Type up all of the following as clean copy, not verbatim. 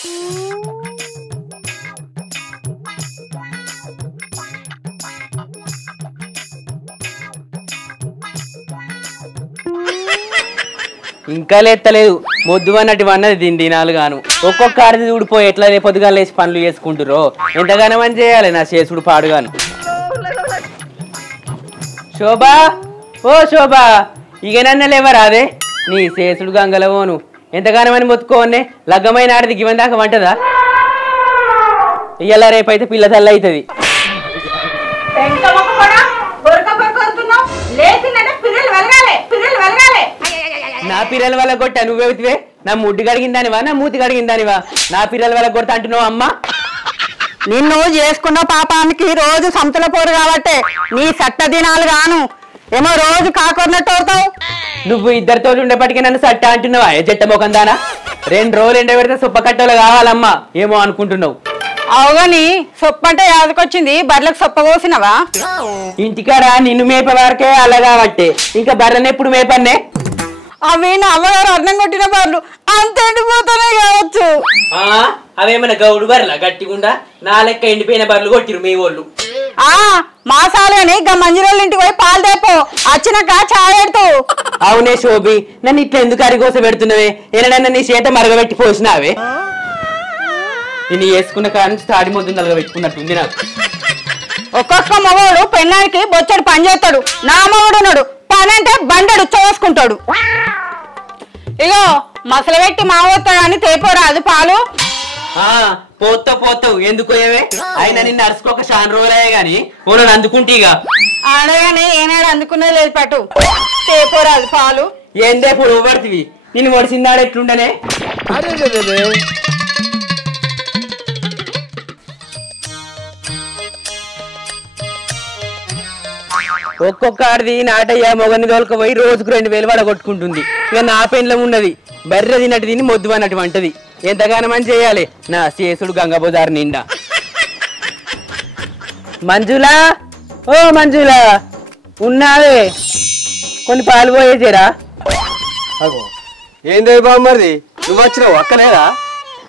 ఇంకా లేత్తలేదు మొద్దు అన్నట్టు అన్నది దీని దినాలు గాను ఒక్కొక్క ఆడది ఊడిపోయి ఎట్లా పొద్దుగా లేచి పనులు చేసుకుంటారో ఎంతగానో అని చేయాలి నా చేసుడు పాడుగాను. శోభా ఓ శోభా ఇక నన్న లేవరా అదే నీ చేసుడు గంగలవోను ఎంతగానో అని మొత్తుకోవన్నే లగ్గమైన ఆడది గివన్ దాకా వంటదా ఇయ్యాల రేపైతే పిల్ల తల్లి అవుతుంది. నా పిల్లల వల్ల కొట్టా నువ్వెవతివే నా ముడ్డు కడిగిందానివా నా మూతి కడిగిందానివా నా పిల్లల వల్ల కొడతా అంటున్నావు అమ్మా. నిన్ను చేసుకున్న పాపానికి రోజు సంతల పోరు కాబట్టే నీ సట్ట దినాలు గాను ఏమో రోజు కాకొన్నట్టు అవుతావు. నువ్వు ఇద్దరితో ఉండేపటికి నన్ను సట్ట అంటున్నావా ఏ చెట్ట మొఖం దానా 2 రోజులు ఎండ పెడితే సుప్ప కట్టలు కావాలమ్మా ఏమో అనుకుంటున్నావు. అవుగాని సొప్ప అంటే యాదకొచ్చింది బర్రెలకు సొప్ప కోసినవా? ఇంటికాడ నిన్ను మేప వరకే అలా కాబట్టే ఇంకా బర్రెని ఎప్పుడు మేపన్నే. అవి నా అమ్మగారు అన్నం కొట్టిన బర్రెలు అంత ఎండిపోతానే కావచ్చు. అవేమన్నా గౌడు బర్రెలా గట్టిగుండా నా లెక్క ఎండిపోయిన బర్రెలు కొట్టిరు మీ వాళ్ళు. మాసాలని ఇంకా మంజురోళ్ళ ఇంటికి పోయి పాలు తేపో వచ్చినాక చాయ్ పెడతావు. అవునే శోభి నన్ను ఇట్లా ఎందుకు అరిగోస పెడుతున్నావే ఏనాడన్నా నీ చేత మరగబెట్టి పోసినావే. నేను వేసుకున్న కాడ నుంచి తాడి మొద్దు నలగబెట్టుకున్నట్టుంది నాకు. ఒక్కొక్క మగవాడు పెళ్ళానికి బొచ్చడు పని చేస్తాడు. నా మగవాడు ఉన్నాడు పని అంటే బండడు చూసుకుంటాడు. ఇగో మసలు పెట్టి మావొత్తాడు అని తేపోరాదు పాలు. పోతావు ఎందుకు అయినా నిన్ను అరుచుకోక చాలా రోజులే గాని ఓనని అందుకుంటీగా ఆడగానే ఏనాడు అందుకునే లేదు పట్టు తేపోరాదు పాలు. ఏందే ఇప్పుడు పడుతుంది నిన్ను ఒడిసిందాడు ఎట్లుండనే. ఒక్కొక్క ఆడది నాటయ్య మొగని తోలుకపోయి రోజుకు 2000 వడగొట్టుకుంటుంది. ఇక నా పెండ్లం ఉన్నది బర్రె తిన్నట్టు తిని మొద్దు అన్నట్టు వంటది ఎంతగానో మంచి చేయాలి నా శేషుడు గంగబోదారు నిండా. మంజులా ఓ మంజులా ఉన్నావే కొన్ని పాలు పోయేసారా? ఏందో బామ్మది నువ్వు వచ్చినావు అక్కలేదా?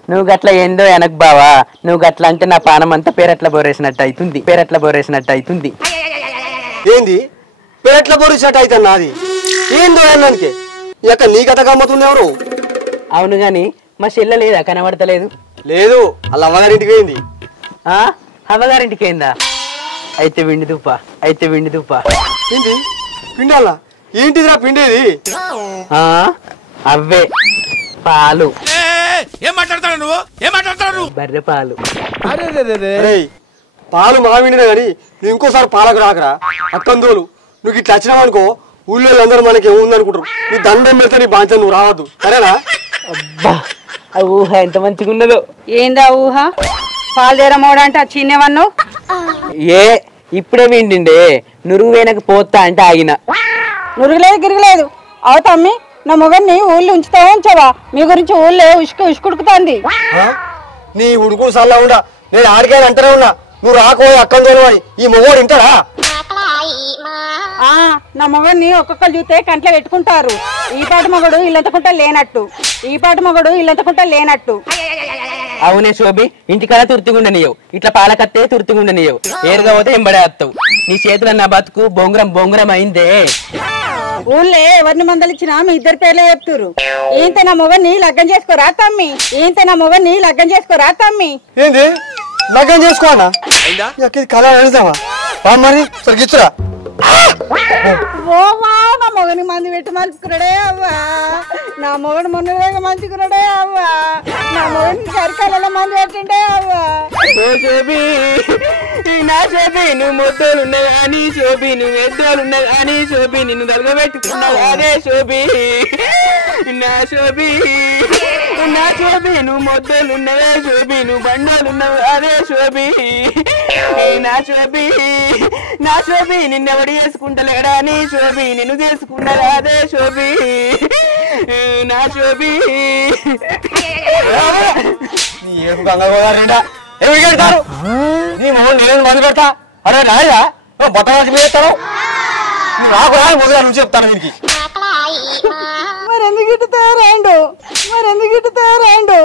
నువ్వు గట్ల ఏందో వెనక్ బావా నువ్వు గట్ల అంటే నా పానం అంతా పేరట్ల బోరేసినట్టు అవుతుంది. ఏంది పేరట్ల బోరేసినట్టు అయితే నాది ఏందో అన్నానికి ఇక నీ కథ గమ్మతుంది ఎవరు? అవును గాని మా చెల్లె లేదా కనబడతలేదు. లేదు వాళ్ళ అమ్మగారింటికి పోయింది. అమ్మగారింటికి పోయిందా? అయితే విండి దుప్ప ఏంటి పిండాలా? ఏంటిదిరా పిండేది? అవే పాలు. ఏం మాట్లాడతాడు నువ్వు? బర్రె పాలు. పాలు మావిండినా కానీ నువ్వు ఇంకోసారి పాలకు రాకరా అక్కందోలు. నువ్వు ఇట్లా వచ్చినావు అనుకో ఊళ్ళో అందరూ మనకి ఏముంది అనుకుంటారు. నీ దండం పెడితే నీ బాధ్యత నువ్వు రావద్దు సరేనా? అబ్బా ఆ ఊహ ఎంత మంచిగా ఉన్నదో. ఏందా ఊహ? పాలు తీరమోడంటే ఆ చిన్నవన్ను ఇప్పుడే విండిండే నురుగు వెనక పోతా అంటే ఆగిన. నురుగులేదు గిరుగులేదు అవుతమ్మి నా మొగన్ని ఊళ్ళో ఉంచుతావా ఉంచావా? మీ గురించి ఊళ్ళో ఉడుకుతుంది. నీ ఉడుకుడు సల్లా ఉండా నేను ఆడికైనా అంటనే ఉన్నా నువ్వు రాకపోయి అక్కందోలు అని. ఈ మొగోడు ఇంటారా? నా మొగన్ని ఒక్కొక్కరు చూస్తే కంట్లో పెట్టుకుంటారు. ఈ పాటి మొగడు ఇల్లంతకుంటా లేనట్టు. అవునే శోభి ఇంటికాడ తుర్తిగుండనియవు ఇట్లా పాలకత్తే తుర్తిగుండనియవు ఏరుగా పోతే ఎంబడే వస్తావు. నీ చేతుల నా బతుకు బొంగురం అయిందే. ఊళ్ళో ఎవరిని మందలిచ్చినా మీ ఇద్దరు పేర్లే చెప్తురు. ఏంత నా మొగన్ని లగ్గం చేసుకోరా తమ్మి? ఏంది లగ్గం చేసుకోనా? కళ వెళ్దామా మరి సరిగిచ్చురా. నా మొగని మంది పెట్టి మంచుకున్నాడే అవ్వా. నా మొగని మొన్న మంచుకున్నాడే అవ్వా. నా మొగని సరికాలలో మంది పెట్టిండే అవ్వా. నా శోభి నువ్వు మొద్దోలున్నా కానీ శోభి నువ్వు ఎద్దోలున్నా కానీ శోభి నిన్ను దొరకబెట్టుకున్నావు అదే శోభి. నా శోభి నువ్వు మొద్దోలున్నవే శోభి నువ్వు బండోలున్నావు అదే శోభి. నా శోభి నిన్నెవడి చేసుకుంటలేడా నీ శోభి నిన్ను చేసుకుంటారా అదే శోభి. నా శోభి ఏమి పెడతారు నీ మొహం నేను మంది పెడతా. అరే రాయా బొట్ట రాసి పెడతారు నాకు రాని మొదలు నుంచి చెప్తాను దీనికి. మరెందుకు ఇటు తయారైండు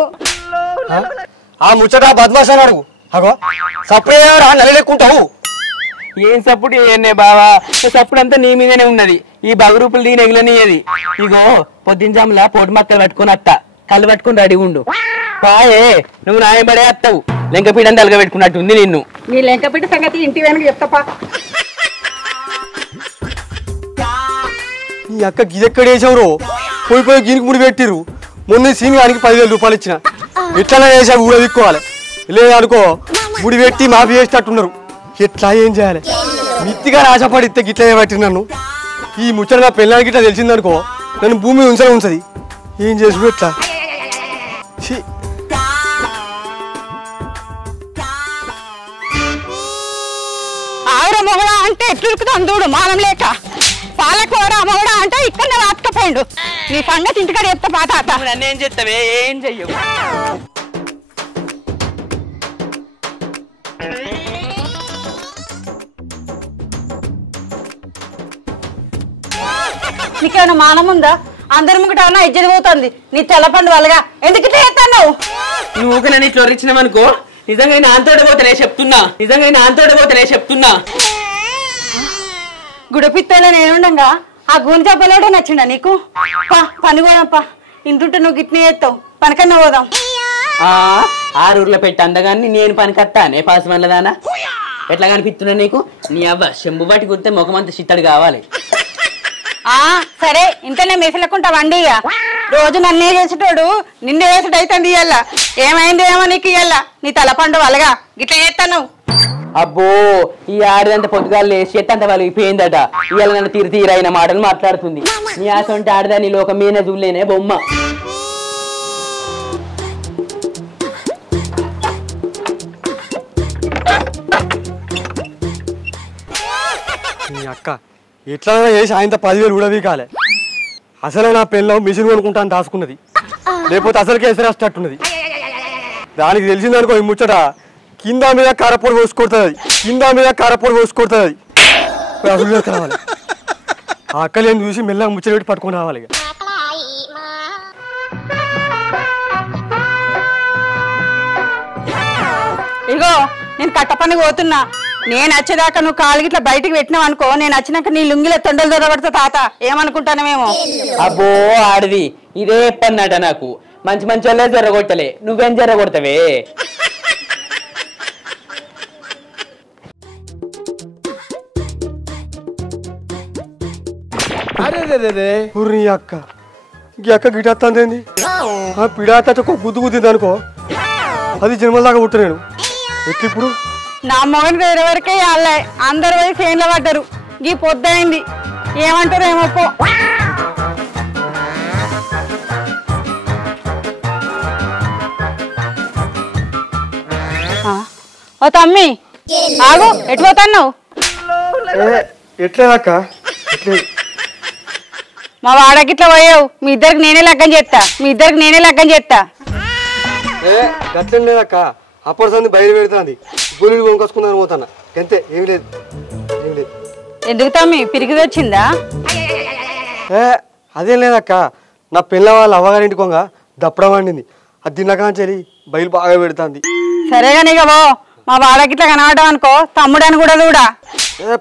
ఆ ముచ్చట బద్మాష్ అని అడుగు అగో సప్లై నల్లెక్కుంటావు. ఏం సప్పుడు ఏనే బావా, సప్పుడు అంతా నీ మీదనే ఉన్నది. ఈ బగరూపులు దీని ఎగిలనియది. ఇగో పొద్దుంజాములా పోటు మక్కలు పట్టుకుని అత్త కళ్ళు పట్టుకుని రెడీ ఉండు. పాయే నువ్వు నాయబడే అత్తవు. లెంకపీడని తలగ పెట్టుకున్నట్టు ఉంది నిన్ను. నీ లెంకపీట సంగతి ఇంటి వెనక చెప్తాపా. నీ అక్క గిదెక్కడ వేసావు? పోయి గిరికి ముడి పెట్టిర్రు. మొన్న సీనిగానికి 10,000 రూపాయలు ఇచ్చిన. ఎట్లా వేసావు ఊడ దిక్కోవాలి. లేదనుకో ముడి పెట్టి మాఫీ చేసేటట్టున్నారు. ఎట్లా ఏం చేయాలి? మిత్తిగా ఆశపడితే గిట్లా ఏమట్టి నన్ను. ఈ ముచ్చట నా పెళ్ళానికి ఇట్లా తెలిసిందనుకో నన్ను భూమి ఉంచది. ఏం చేసి ఎట్లా? ఆవిడ మొగడా అంటే ఎట్లుకుతాం చూడు మానం లేక. పాలకూర మొగడా అంటే ఇక్కడ రాసుకపోయిండు. నీ సంగతి ఇంటికాడ చెప్తా పాత. నన్నేం చెప్తావే? ఏం చెయ్యవు. నీకేమైనా మానం ఉందా? అందరి ముగిట ఏమన్నా ఇజ్జత పోతుంది. నీ తెల్లపండు వల్లగా ఎందుకు ఇట్లా చేస్తావు? నువ్వు నన్ను ఇట్లా వచ్చినావనుకో నిజంగా నాంతోటి పోతానే చెప్తున్నా. గుడపిత్తలో నేనుండగా ఆ గూని చెప్పలేడే నచ్చిండా నీకు? పని పోదాంపా. ఇంటుంటే నువ్వు గిట్నే చేస్తావు. పనికన్నా పోదాం. ఆరూర్లో పెట్టి అందగాన్ని నేను పనికత్తానే పాస్ వల్లదానా? ఎట్లా కనిపిస్తున్నా నీకు? నీ అవ్వ చెంబు బట్టి కుడితే ముఖమంతా చిత్తడి కావాలి. సరే ఇంటనే మెసలకుంటా వండి. రోజు నన్నే చేసేటోడు నిన్నే వేసుడు అయితే ఇయ్యాల. ఏమైంది ఏమో నీకు ఇయ్యాల. నీ తలపండు వలగా గిట్లా చేస్తాను. అబ్బో ఈ ఆడదంటే పొద్దుగాలు లేచి ఎత్తంత వాళ్ళు అయిపోయిందట. ఇవాళ నన్ను తీరైన మాటలు మాట్లాడుతుంది. నీ ఆశ ఉంటే ఆడదా నీ లోకం మీద చూడలేనే బొమ్మ. నీ అక్క ఎట్లా చేసి ఆయన 10,000 ఉడవీకాలే. అసలే నా పెళ్ళం మిషన్ కొనుక్కుంటాను దాచుకున్నది. లేకపోతే అసలుకే ఎసరేస్తట్టున్నది. దానికి తెలిసిందనుకో ఈ ముచ్చట కింద మీద కారపొడి పోసుకొడుతుంది. అసలు కావాలి. ఆ అక్కలేని చూసి మెల్లగా ముచ్చట పెట్టి పట్టుకొని రావాలి. ఇగో నేను కట్ట పని పోతున్నా. నేను వచ్చేదాకా నువ్వు కాలు గిట్లా బయటికి పెట్టినావు అనుకో, నేను వచ్చినాక నీ లుంగిలో తొండలు దొరబడతా తాత. ఏమనుకుంటానేమో. అబ్బో ఆడిది ఇదే పన్నట. నాకు మంచి మంచి వాళ్ళే జరగొట్టలే, నువ్వేం జరగొడతావే? నీ అక్క ఈ అక్క గిటేంది? పిడాత గుద్దు గుద్దింది అనుకో 10 జన్మల దాకా పుట్టు నేను. ఎట్లిప్పుడు నా మొగని వేరే వరకే వాళ్ళే అందరు పోయి ఫేన్లో పడ్డారు. గీ పొద్దయింది ఏమంటారు ఏమో. ఓ తమ్మి ఆగు, ఎటు పోతున్నావు? ఎట్లేదక్క? మా వాడకిట్లా పోయావు. మీ ఇద్దరికి నేనే లగ్గం చేస్తా. గట్లేం లేదక్క. అప్పటి సంది బయలు పెడుతుంది. గోళీలు కొనుకొచ్చుకుందాని పోతాను అంతే. ఏమి లేదు. ఎందుకు తమ్మి పిరికిది వచ్చిందా? అదేం లేదక్క. నా పిల్ల వాళ్ళ అవ్వగారింటి కొంగ దప్పడం వండింది. అది తిన్నకాంచెలి బయలు బాగా పెడుతుంది. సరేగా నీక పో. మా వాడకిట్లా కనబడ్డావు అనుకో తమ్ముడని కూడా చూడా.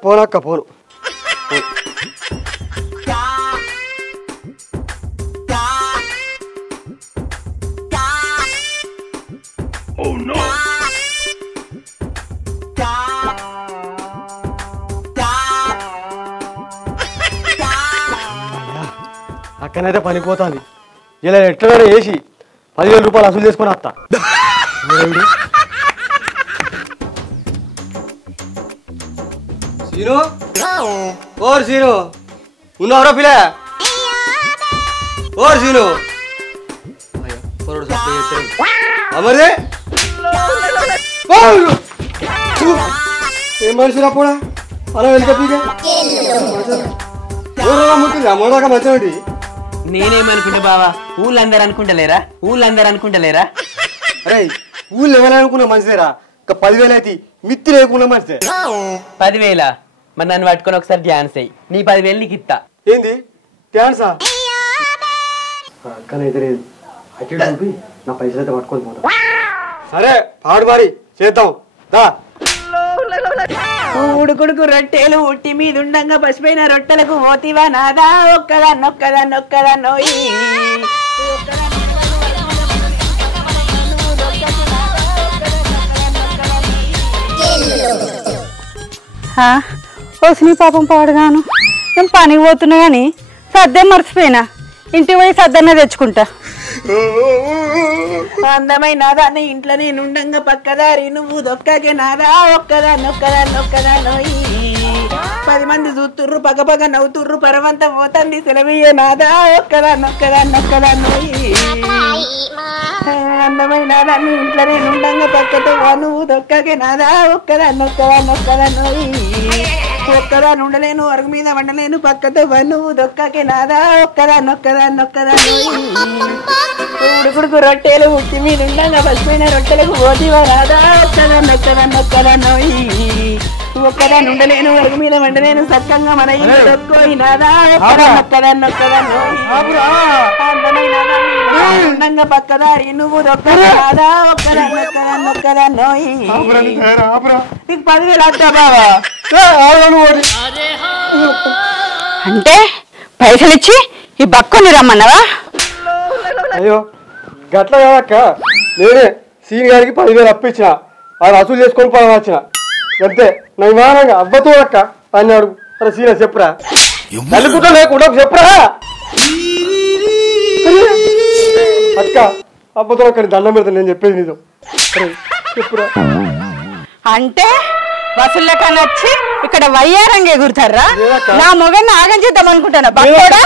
పోనక్క పోను. అక్కనైతే పనిపోతుంది. ఇలా ఎట్లా వేసి 10,000 రూపాయలు అసలు చేసుకొని వస్తా. సీను సీను ఉన్నారా పిల్ల? సీను అమరే ఏం మనిషిరా కూడా అలా వెళ్ళిపోయి అమ్మదాకా మంచి. నేనేమనుకుంటా బావా, ఊళ్ళందరూ అనుకుంటలేరా? అరే ఊళ్ళు ఎవరనుకున్నా మంచిదేరా. 10,000 అయితే మిత్తి లేకుండా మంచిదే. 10,000? మరి నన్ను పట్టుకొని ఒకసారి డ్యాన్స్ అయ్యి నీ 10,000 నీకు ఇస్తా. ఏంది డ్యాన్సా? అక్కనైతే లేదు. అటు నా పైసలు అయితే పట్టుకొని పోతా. సరే పాడు మరి చేద్దాం దా. ఉడుకుడుకు రొట్టెలు ఉట్టి మీద ఉండంగా పసిపోయిన రొట్టెలకు మోతివా నాదా ఒక్కదాన్నొక్కదాన్నొక్కదాన్నోయి. వస్తుంది పాపం పాడుగాను. నేను పనికి పోతున్నా కానీ సర్దే మర్చిపోయినా. ఇంటికి పోయి సద్దన్న తెచ్చుకుంటా. అందమైన దాన్ని ఇంట్లో నేను ఉండంగా పక్కదారి నువ్వు దొక్కకే నాదా ఒక్కదాన్నొక్కదాన్నొక్కదాన్నోయి. 10 మంది చూస్తుర్రు పగ పగ నవ్వుతుర్రు పరవంత పోతంది సెలవయ్యే నాదా ఒక్కదాన్నొక్కదాన్నొక్కదాన్నోయి. అందమైన దాన్ని ఇంట్లో నేను ఉండంగా పక్కతో నువ్వు దొక్కకే నాదా ఒక్కదాన్నొక్కదాన్నొక్కదాన్నోయి. ఒక్కదాన్ని ఉండలేను అరుగు మీద వండలేను పక్కతో నువ్వు దొక్కకే నాదా ఒక్కదాన్నొక్కదాన్నొక్కదాన్నోయి. ఉడుకుడుకు రొట్టెలు ఉట్టి మీద ఉండగా పసిపోయిన రొట్టెలకు పోతివా రాదా ఒక్కదాన్నొక్కదాన్నొక్కదాన్నోయి. ఒక్కదాన్ని ఉండలేను అరుగు మీద వండలేను సక్కంగా మన ఇల్లు దొక్కోయినాదా ఒక్కదాన్నొక్కదాన్నొక్కదాన్నోయి. ఉండంగా పక్కదారి నువ్వు దొక్కకే నాదా ఒక్కదాన్నొక్కదాన్నొక్కదాన్నోయి. నీకు 10,000 వస్తా బావా. అంటే పైసలు ఇచ్చి ఈ బక్కుని రమ్మన్నావా? అయ్యో గట్ల కాదక్క, నేనే సీని గారికి 10,000 అప్పించిన, అది వసూలు చేసుకొని పని వచ్చిన అంతే. నా విమానంగా అబ్బతో అక్క అన్నాడు. అరే సీన చెప్పురా, నలుగుతా లేకుండా చెప్పురా అక్క. అబ్బతో అక్కడ దండం పెడతాను, నేను చెప్పేది నిజం. అరే చెప్పురా. అంటే వసూళ్ళ కన్నా వచ్చి ఇక్కడ వయ్యారంగా ఎగురుతారా? నా మొగన్ని ఆగం చేద్దాం అనుకుంటానా? బక్కోడా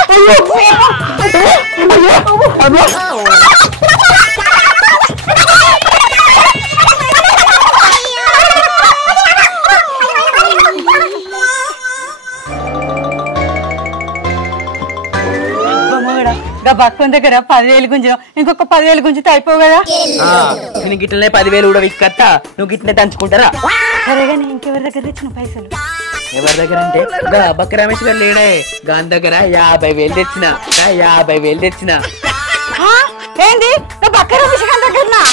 బక్కన్ దగ్గర 10,000 గుంజు, ఇంకొక 10,000 గుంజితే అయిపోవు కదా. నేను గిట్లనే 10,000 కూడా విక్కత్తా, నువ్వు గిట్లనే దంచుకుంటారా? సరేగా నేను ఇంకెవరి దగ్గర తెచ్చిన పైసలు? ఎవరి దగ్గర అంటే బక్క రమేష్ గారు లేడే, గాని దగ్గర 50,000 తెచ్చిన. 50,000 తెచ్చిన. ఏంది నువ్వు బక్క రమేష్ గారి దగ్గరనా?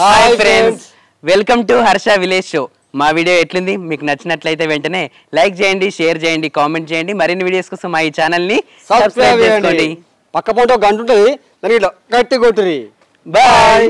Hi friends, welcome to Harsha village show. మా వీడియో ఎట్లుంది? మీకు నచ్చినట్లయితే వెంటనే లైక్ చేయండి, షేర్ చేయండి, కామెంట్ చేయండి. మరిన్ని వీడియోస్ కోసం మా ఈ ఛానల్ ని సబ్స్క్రైబ్ చేసుకోండి. పక్క పూట గంట ఉంటుంది, దానికి గట్టి కొట్టురి. బాయ్.